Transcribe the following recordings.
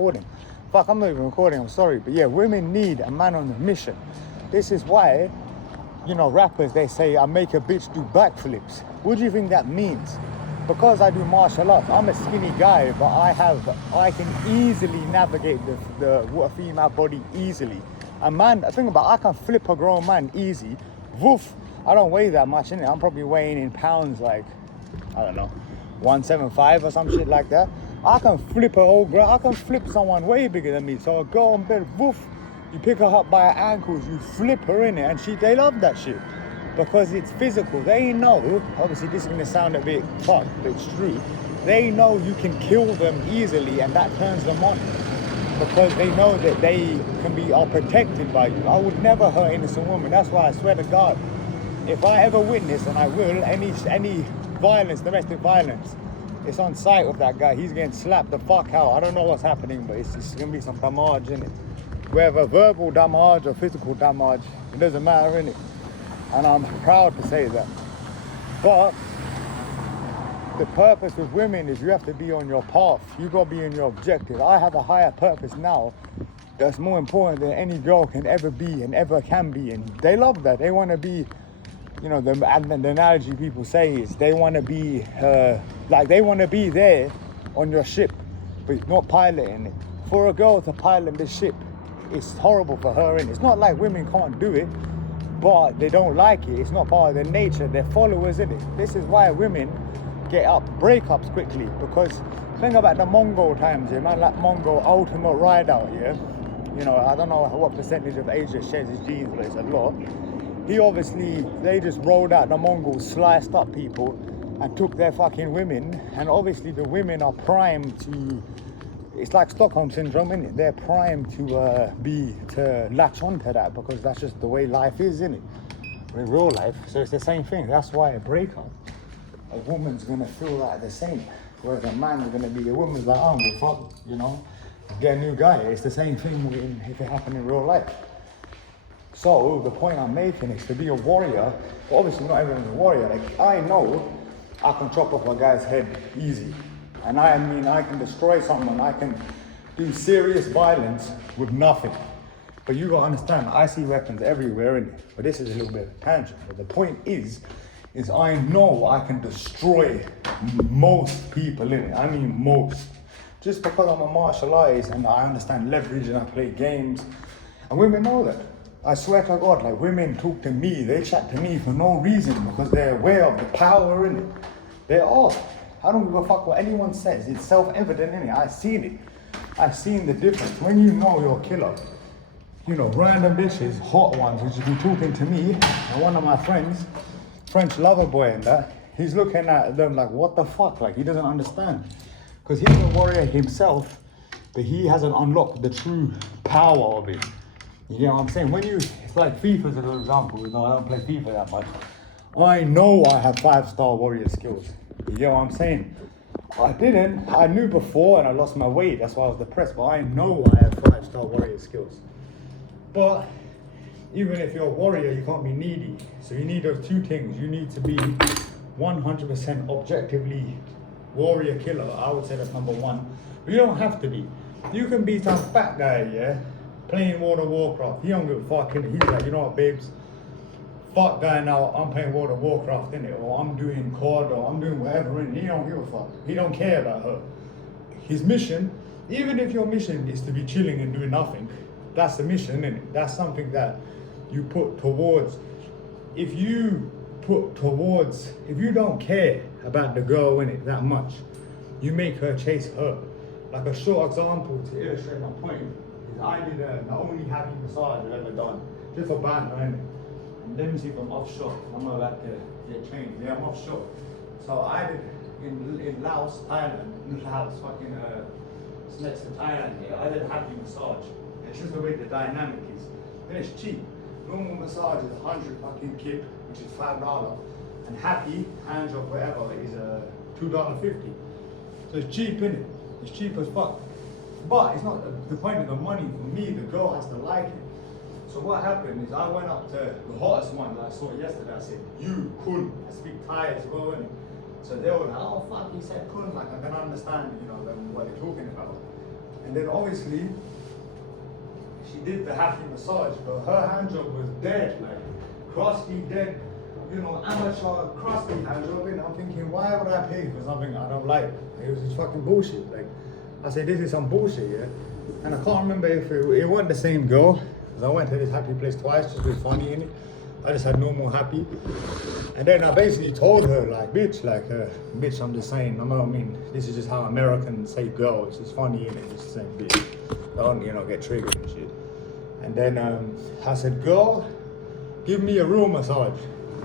recording. Fuck, I'm not even recording, I'm sorry. But yeah, women need a man on a mission. This is why, you know, rappers, they say, I make a bitch do backflips. What do you think that means? Because I do martial arts, I'm a skinny guy, but I can easily navigate the female body easily. A man, think about it, I can flip a grown man easy. Woof, I don't weigh that much, innit? I'm probably weighing in pounds like, I don't know, 175 or some shit like that. I can flip I can flip someone way bigger than me. So I go on bed, woof, you pick her up by her ankles, you flip her in it, and they love that shit. Because it's physical. They know, obviously this is gonna sound a bit fucked, but it's true. They know you can kill them easily, and that turns them on. Because they know that they are protected by you. I would never hurt innocent woman. That's why I swear to God, if I ever witness, and I will, any violence, domestic violence, it's on sight with that guy. He's getting slapped the fuck out. I don't know what's happening, but it's gonna be some damage in it. Whether verbal damage or physical damage, it doesn't matter, innit? And I'm proud to say that. But the purpose with women is you have to be on your path. You gotta be in your objective. I have a higher purpose now that's more important than any girl can ever be and ever can be. And they love that. They wanna be, you know, the analogy people say is they wanna be, they wanna be there on your ship, but not piloting it. For a girl to pilot the ship, it's horrible for her, and it's not like women can't do it, but they don't like it. It's not part of their nature. They're followers in it. This is why women get up breakups quickly, because think about the Mongol times, yeah, man, like Mongol ultimate ride out, yeah. You know, I don't know what percentage of Asia shares his genes, but it's a lot. They just rolled out the Mongols, sliced up people, and took their fucking women, and obviously the women are primed to. It's like Stockholm syndrome, isn't it? They're primed to latch onto that, because that's just the way life is, isn't it? In real life. So it's the same thing. That's why a breakup, a woman's gonna feel like the same. Whereas a man's gonna be, a woman's like, oh, fuck, you know, get a new guy. It's the same thing if it happened in real life. So the point I'm making is to be a warrior. Obviously not everyone's a warrior. Like, I know I can chop off a guy's head easy. And I mean, I can destroy someone, I can do serious violence with nothing. But you gotta understand, I see weapons everywhere in it. But this is a little bit of a tangent. But the point is I know I can destroy most people in it. I mean most. Just because I'm a martial artist and I understand leverage and I play games. And women know that. I swear to God, like, women talk to me, they chat to me for no reason, because they're aware of the power in it. They are. I don't give a fuck what anyone says. It's self-evident, innit? I've seen it. I've seen the difference. When you know you're a killer, you know, random bitches, hot ones, which have been talking to me, and one of my friends, French lover boy and that, he's looking at them like, what the fuck? Like, he doesn't understand. Because he's a warrior himself, but he hasn't unlocked the true power of it. You know what I'm saying? It's like FIFA as an example. You know, I don't play FIFA that much. I know I have 5-star warrior skills. You know what I'm saying? I knew before and I lost my weight, that's why I was depressed, but I know I have 5-star warrior skills. But even if you're a warrior, you can't be needy. So you need those two things. You need to be 100% objectively warrior killer. I would say that's number one. But you don't have to be. You can be some fat guy, yeah, playing World of Warcraft. He don't give a fuck, innit? He's like, you know what, babes? Fuck guy now, I'm playing World of Warcraft, innit? Or I'm doing COD, or I'm doing whatever, innit? He don't give a fuck. He don't care about her. His mission, even if your mission is to be chilling and doing nothing, that's the mission, innit? That's something that you put towards. If you don't care about the girl, innit, that much, you make her chase her. Like a short example to illustrate my point is I did the only happy massage I've ever done, just for banter, innit? Let me see if I'm offshore. I'm about to get trained. Yeah, I'm offshore. So I did in Laos, Thailand. Laos, fucking, it's next to Thailand here. I did happy massage. It's just the way the dynamic is. And it's cheap. Normal massage is 100 fucking kip, which is $5. And happy, hand job, whatever, is $2.50. So it's cheap, innit? It's cheap as fuck. But it's not the point of the money for me. The girl has to like it. So what happened is I went up to the hottest one that I saw yesterday. I said, you kun. I speak Thai as well, innit? So they were like, oh fuck, he said kun. Like, I can understand, you know, what they're talking about. And then obviously, she did the happy massage, but her hand job was dead, like crusty, dead, you know, amateur crusty hand job. And I'm thinking, why would I pay for something I don't like? It was just fucking bullshit. Like, I said, this is some bullshit, yeah? And I can't remember if it wasn't the same girl, because I went to this happy place twice, just to be funny in it. I just had normal happy. And then I basically told her, like, bitch, bitch, I'm just saying, I mean, this is just how Americans say girl, it's just funny in it, it's the same bitch. Don't, you know, get triggered and shit. And then I said, girl, give me a real massage.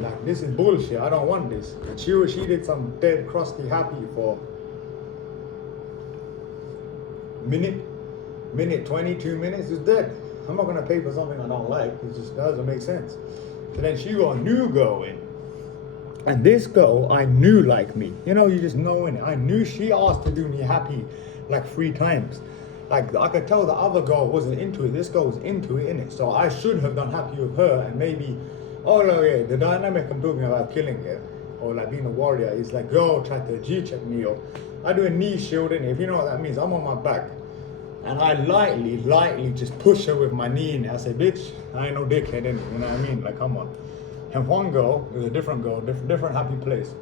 Like, this is bullshit, I don't want this. And she did some dead crusty happy for minute 20, 2 minutes, it's dead. I'm not gonna pay for something I don't like, it just doesn't make sense. So then she got a new girl in. And this girl I knew liked me. You know, you just know it. I knew she asked to do me happy like 3 times. Like, I could tell the other girl wasn't into it. This girl was into it, innit? So I should have done happy with her, and maybe, oh no, yeah, the dynamic I'm talking about killing it, or like being a warrior, is like girl tried to G-check me, or I do a knee shield, innit? If you know what that means, I'm on my back. And I lightly just push her with my knee in. I say, bitch, I ain't no dickhead, innit? You know what I mean? Like, come on. And one girl, it was a different girl, different happy place.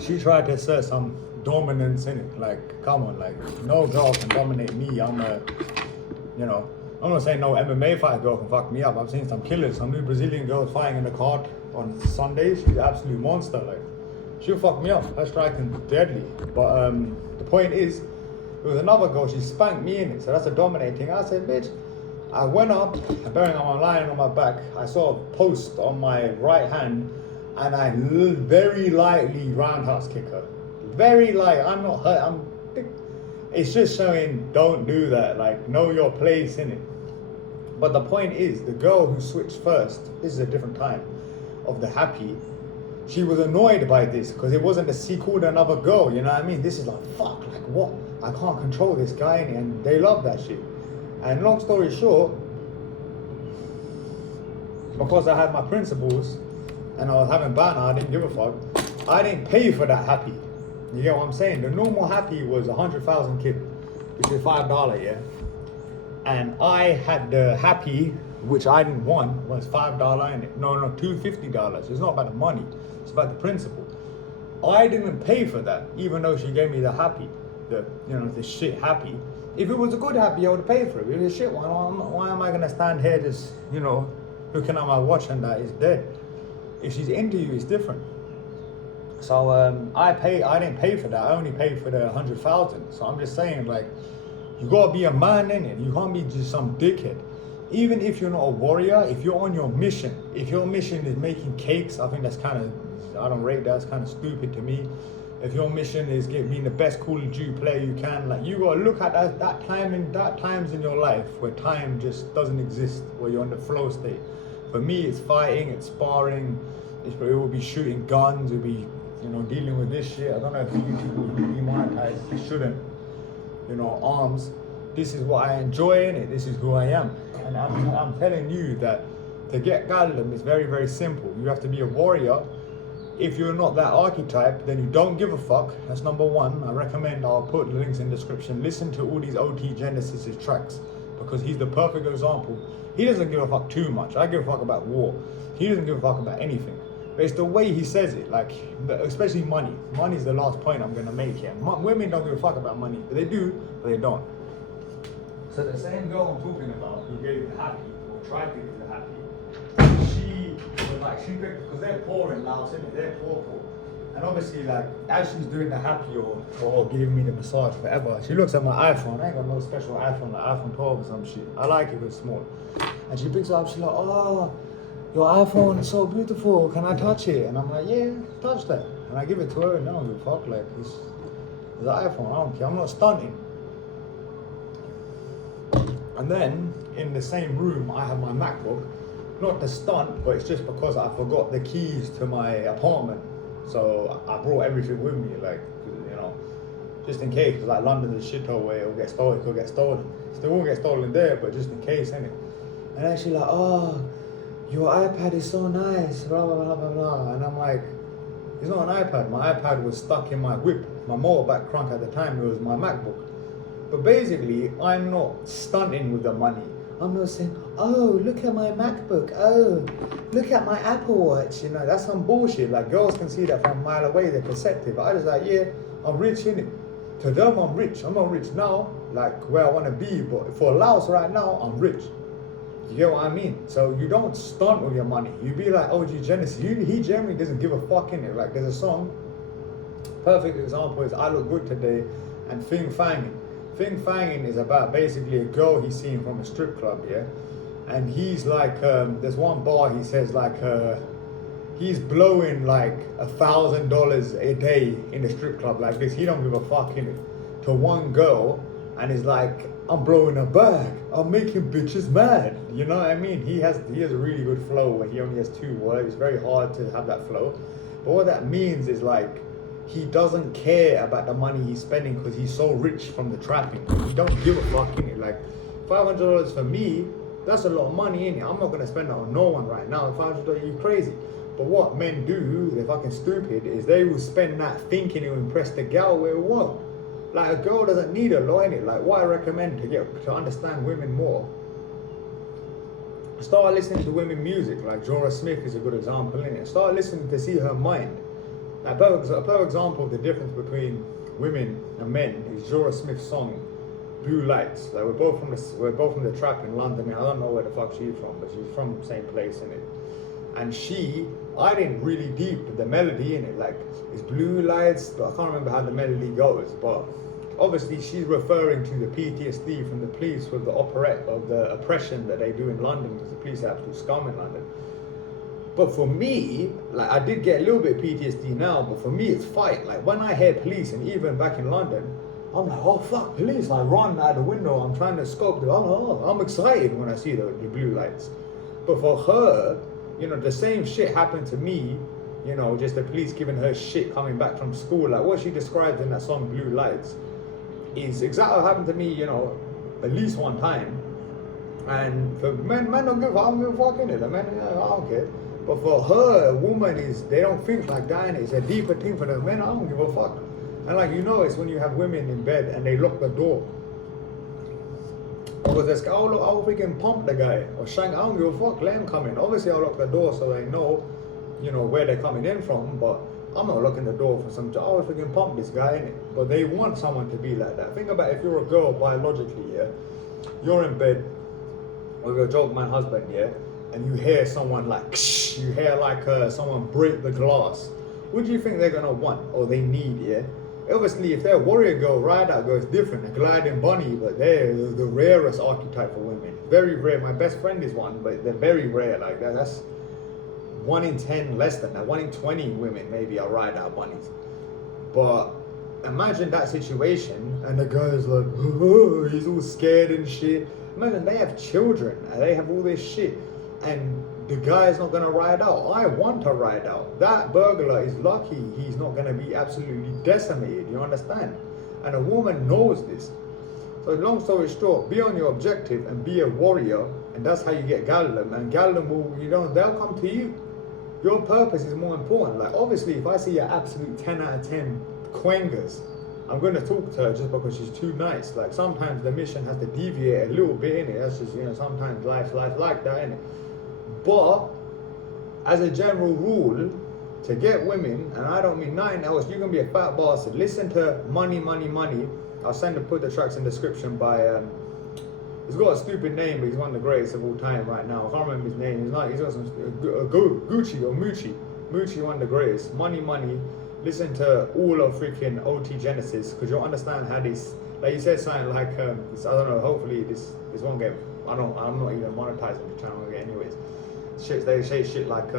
She tried to assert some dominance in it. Like, come on, like, no girl can dominate me. I'm a, you know, I'm not saying no MMA fight girl can fuck me up. I've seen some killers, some new Brazilian girls fighting in the card on Sundays. She's an absolute monster. Like, she'll fuck me up. Her striking deadly. But the point is, there was another girl, she spanked me in it. So that's a dominating. I said, bitch, I went up, bearing I'm lying on my back. I saw a post on my right hand, and I very lightly roundhouse kick her. Very light. I'm not hurt. It's just showing, don't do that. Like, know your place in it. But the point is, the girl who switched first, this is a different time of the happy. She was annoyed by this because it wasn't a she called another girl. You know what I mean? This is like, fuck, like what? I can't control this guy, and they love that shit. And long story short, because I had my principles and I was having banter, I didn't give a fuck. I didn't pay for that happy. You get what I'm saying? The normal happy was 100,000 kip, which is $5, yeah? And I had the happy, which I didn't want, was $5 in it. No, $250. It's not about the money, it's about the principle. I didn't pay for that, even though she gave me the happy, the shit happy. If it was a good happy, I would pay for it. If it was a shit one, why am I gonna stand here just, looking at my watch and that is dead? If she's into you, it's different. So I didn't pay for that. I only paid for the 100,000. So I'm just saying, like, you gotta be a man in it. You can't be just some dickhead. Even if you're not a warrior, if you're on your mission, if your mission is making cakes, I think that's I don't rate that. It's kind of stupid to me. If your mission is being the best Call of Duty player you can, like, you gotta look at that times in your life where time just doesn't exist, where you're in the flow state. For me, it's fighting, it's sparring, it will be shooting guns, it will be, dealing with this shit. I don't know if YouTube will be demonetized. It shouldn't. Arms. This is what I enjoy in it. This is who I am. And I'm telling you that to get Galdem is very, very simple. You have to be a warrior. If you're not that archetype, then you don't give a fuck. That's number one. I recommend, I'll put the links in the description. Listen to all these OT Genesis tracks, because he's the perfect example. He doesn't give a fuck too much. I give a fuck about war. He doesn't give a fuck about anything. But it's the way he says it, like, especially money. Money is the last point I'm gonna make here. Women don't give a fuck about money. They do, but they don't. So the same girl I'm talking about, who gave the happy, or tried to give the happy, she was like, because they're poor in Laos, isn't it? They're poor. And obviously, like, as she's doing the happy or giving me the massage, whatever, she looks at my iPhone. I ain't got no special iPhone, like iPhone 12 or some shit. I like it, but it's small. And she picks it up, she's like, oh, your iPhone is so beautiful, can I touch it? And I'm like, yeah, touch that. And I give it to her, and I don't give a fuck, like, it's an iPhone, I don't care, I'm not stunting. And then, in the same room, I have my MacBook. Not to stunt, but it's just because I forgot the keys to my apartment. So I brought everything with me, like, just in case, because like London's a shithole where it'll get stolen, it could get stolen. Still won't get stolen there, but just in case, innit? And then she's like, oh, your iPad is so nice, blah, blah, blah, blah, blah. And I'm like, it's not an iPad. My iPad was stuck in my whip. My motorbike trunk at the time, it was my MacBook. But basically, I'm not stunting with the money. I'm not saying, oh, look at my MacBook. Oh, look at my Apple Watch. You know, that's some bullshit. Like, girls can see that from a mile away. They're perceptive. I just like, yeah, I'm rich, innit? To them, I'm rich. I'm not rich now, like where I want to be. But for Laos right now, I'm rich. You get what I mean? So you don't stunt with your money. You be like OG Genesis. He generally doesn't give a fuck in it. Like, there's a song, perfect example is I Look Good Today and Fing Fangin. Fing Fangin is about basically a girl he's seen from a strip club, yeah? And he's like, there's one bar he says like, he's blowing like $1,000 a day in a strip club like this. He don't give a fuck in it. To one girl, and he's like, I'm blowing a bag. I'm making bitches mad. You know what I mean? He has a really good flow where he only has 2 words. It's very hard to have that flow. But what that means is like, he doesn't care about the money he's spending because he's so rich from the trapping. He don't give a fuck in it. Like, $500 for me, that's a lot of money in it. I'm not gonna spend it on no one right now. $500, you crazy. But what men do, they're fucking stupid, is they will spend that thinking to impress the girl where it won't. Like, a girl doesn't need a lot in it. Like, what I recommend to understand women more, start listening to women music. Like Jorah Smith is a good example in it. Start listening to see her mind. Like, a perfect example of the difference between women and men is Jorah Smith's song Blue Lights. Like, we're both from the trap in London. I mean, I don't know where the fuck she's from, but she's from the same place in it. And I didn't really deep the melody in it. Like, it's blue lights, but I can't remember how the melody goes. But obviously she's referring to the PTSD from the police with the operette of the oppression that they do in London, because the police are absolute scum in London. But for me, like, I did get a little bit of PTSD now, but for me it's fight. Like, when I hear police, and even back in London, I'm like, oh fuck, police. I run out the window, I'm trying to scope them. I'm excited when I see the blue lights. But for her, you know, the same shit happened to me, you know, just the police giving her shit coming back from school. Like, what she described in that song Blue Lights is exactly what happened to me, you know, at least one time. And for men don't give a fuck in it. The men, I don't care. But for her, a woman they don't think like that. It's a deeper thing for the men. I don't give a fuck. And like, you know, it's when you have women in bed and they lock the door. Because this guy, I'll freaking pump the guy or shank. I don't give a fuck. Let him come in. Obviously, I'll lock the door so they know, you know, where they're coming in from. But I'm not locking the door for some. I'll freaking pump this guy in it. But they want someone to be like that. Think about if you're a girl biologically, yeah, you're in bed with your joke man husband, yeah, and you hear someone like, you hear like someone break the glass. What do you think they're gonna want or they need, yeah? Obviously, if they're a warrior girl, ride out girl is different. A gliding bunny, but they're the rarest archetype for women. Very rare. My best friend is one, but they're very rare. Like that. That's 1 in 10, less than that. 1 in 20 women maybe are ride out bunnies. But imagine that situation, and the guy's like, oh, he's all scared and shit. Imagine they have children and they have all this shit, and the guy's not gonna ride out. I want to ride out. That burglar is lucky he's not gonna be absolutely decimated, you understand? And a woman knows this. So long story short, be on your objective and be a warrior, and that's how you get Galdem. And Galdem will, you know, they'll come to you. Your purpose is more important. Like, obviously, if I see an absolute 10 out of 10 quengas, I'm going to talk to her just because she's too nice. Like, sometimes the mission has to deviate a little bit, innit? That's just, you know, sometimes life's like that, innit? But as a general rule, to get women, and I don't mean nothing else, you're gonna be a fat bastard. Listen to Money, Money, Money. I'll put the tracks in the description by he's got a stupid name, but he's one of the greatest of all time right now. I can't remember his name. He's got some Gucci or Moochie, one of the greatest. Money, Money. Listen to all of freaking OT Genesis, because you'll understand how this, like you said something like this, I don't know, hopefully this won't get, I'm not even monetizing the channel again anyways. They say shit like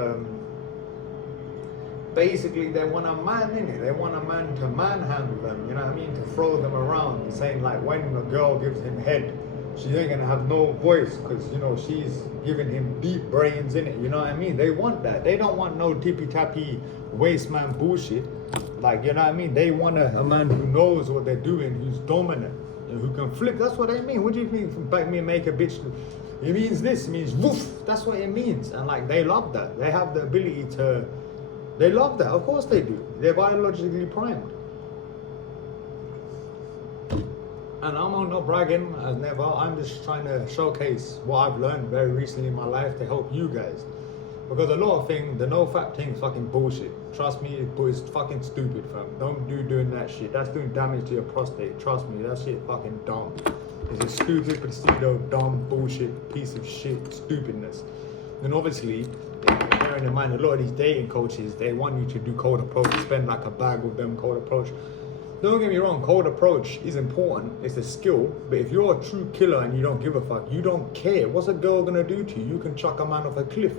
basically they want a man in it. They want a man to manhandle them, you know what I mean? To throw them around. Saying like when a girl gives him head, she ain't gonna have no voice because, you know, she's giving him deep brains in it, you know what I mean? They want that. They don't want no tippy-tappy waste man bullshit. Like, you know what I mean? They want a man who knows what they're doing, who's dominant, who can flip. That's what they mean. What do you mean back me make a bitch? It means this, it means woof. That's what it means. And like, they love that. They have the ability to, they love that. Of course they do. They're biologically primed. And I'm not bragging as never. I'm just trying to showcase what I've learned very recently in my life to help you guys. Because a lot of things, the no fap thing is fucking bullshit. Trust me, it's fucking stupid, fam. Don't do doing that shit. That's doing damage to your prostate. Trust me, that shit fucking dumb. It's a stupid, pseudo, dumb, bullshit, piece of shit, stupidness. And obviously, bearing in mind, a lot of these dating coaches, they want you to do cold approach, spend like a bag with them, cold approach. Don't get me wrong, cold approach is important, it's a skill, but if you're a true killer and you don't give a fuck, you don't care, what's a girl gonna do to you? You can chuck a man off a cliff.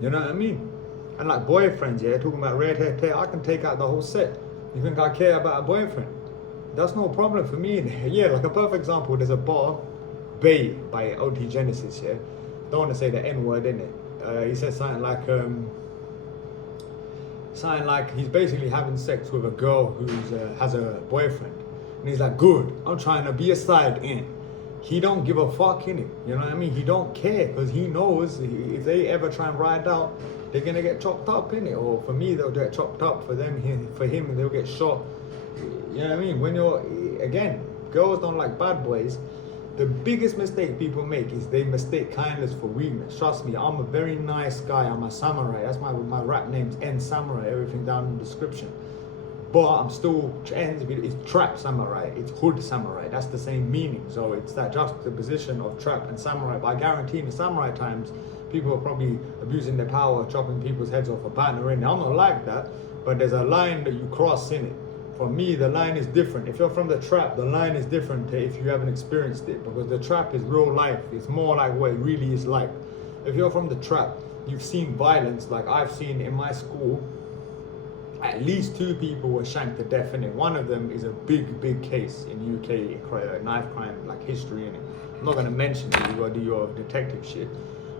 You know what I mean? And like boyfriends, yeah, talking about red hair, I can take out the whole set. You think I care about a boyfriend? That's no problem for me. Yeah, like a perfect example, there's a bar, Bay by OT Genesis, yeah? Don't want to say the N-word, innit? He said something like he's basically having sex with a girl who has a boyfriend. And he's like, good, I'm trying to be a side in. He don't give a fuck, innit? You know what I mean? He don't care, because he knows if they ever try and ride out, they're gonna get chopped up, innit? Or for me, they'll get chopped up. For him, they'll get shot. You know what I mean? When again, girls don't like bad boys. The biggest mistake people make is they mistake kindness for weakness. Trust me, I'm a very nice guy. I'm a samurai. That's my rap name's N Samurai. Everything down in the description. But I'm still, it's trap samurai. It's hood samurai. That's the same meaning. So it's that juxtaposition of trap and samurai. But I guarantee in the samurai times, people are probably abusing their power, chopping people's heads off, or battering. I'm not like that. But there's a line that you cross in it. For me, the line is different. If you're from the trap, the line is different to if you haven't experienced it, because the trap is real life. It's more like what it really is like. If you're from the trap, you've seen violence, like I've seen in my school. At least 2 people were shanked to death in it. One of them is a big case in UK, knife crime, like history in it. I'm not gonna mention it, you gotta do your detective shit.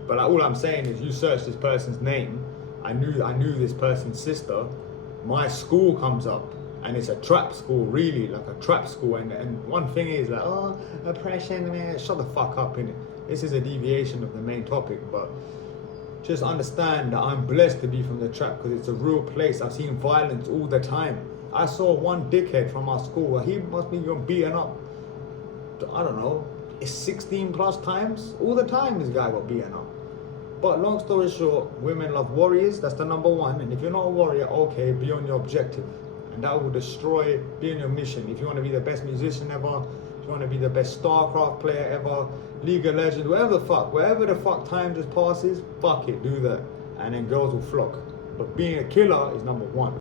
But all I'm saying is you search this person's name, I knew this person's sister, my school comes up, and it's a trap school, really, like a trap school. And one thing is like, oh, oppression, man, shut the fuck up, innit? This is a deviation of the main topic, but just understand that I'm blessed to be from the trap, because it's a real place. I've seen violence all the time. I saw one dickhead from our school, he must be getting beaten up, I don't know, 16 plus times. All the time this guy got beaten up. But long story short, women love warriors, that's the #1. And if you're not a warrior, okay, be on your objective. And that will destroy, be on your mission. If you want to be the best musician ever, if you want to be the best StarCraft player ever, League of Legends, wherever the fuck time just passes, fuck it, do that. And then girls will flock. But being a killer is #1.